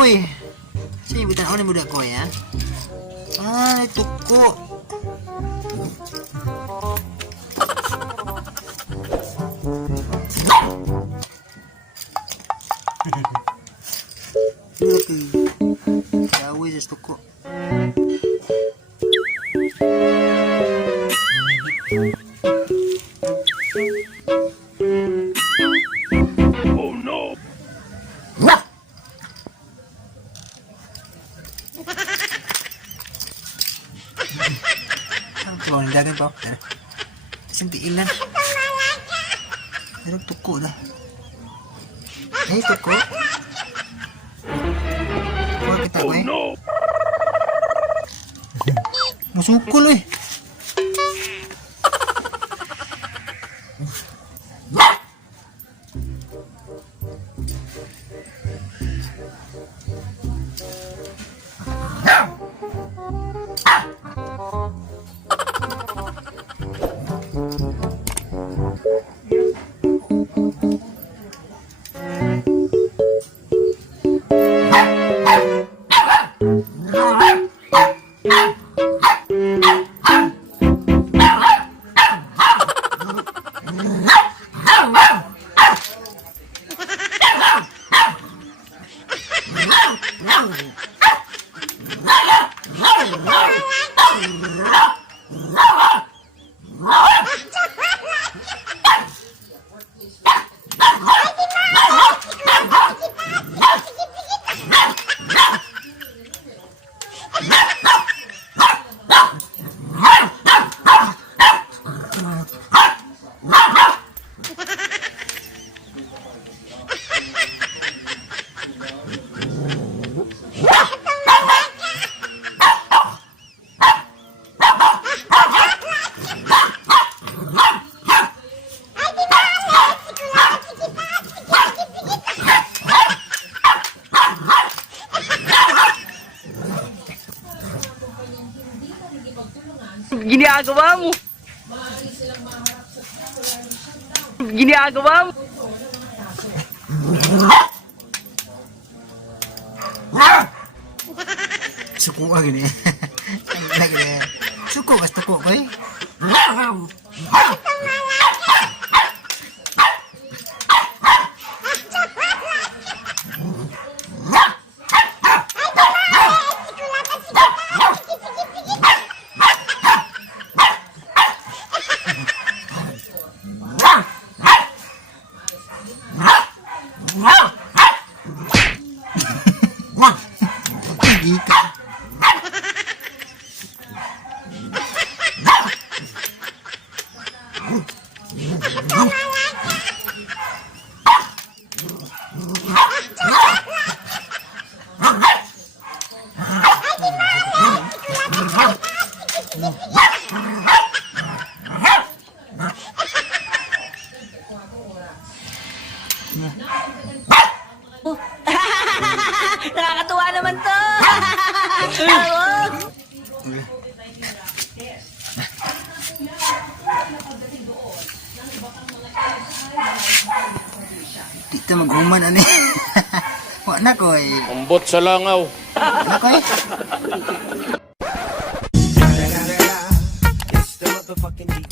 koy. Sige, bitan ako ni budak koy, ha? Ay, tuko. Yawi sa tuko. Oh no! Ang tuwang ng dagan pa. Sintiin lang. Pero tuko na. Eh, tuko. Kuha kita ko Oh eh. no! Musukol eh. Ginagawa mo. Ginagawa mo. Suko ka gini. Lagi na. Suko kas tuko ko eh. Gigi ka. Nakakatuwa naman to. Oo. Dito mag-human ani. Wa na ko eh. Ambot sa langaw. Wa na ko eh. It's the motherfucking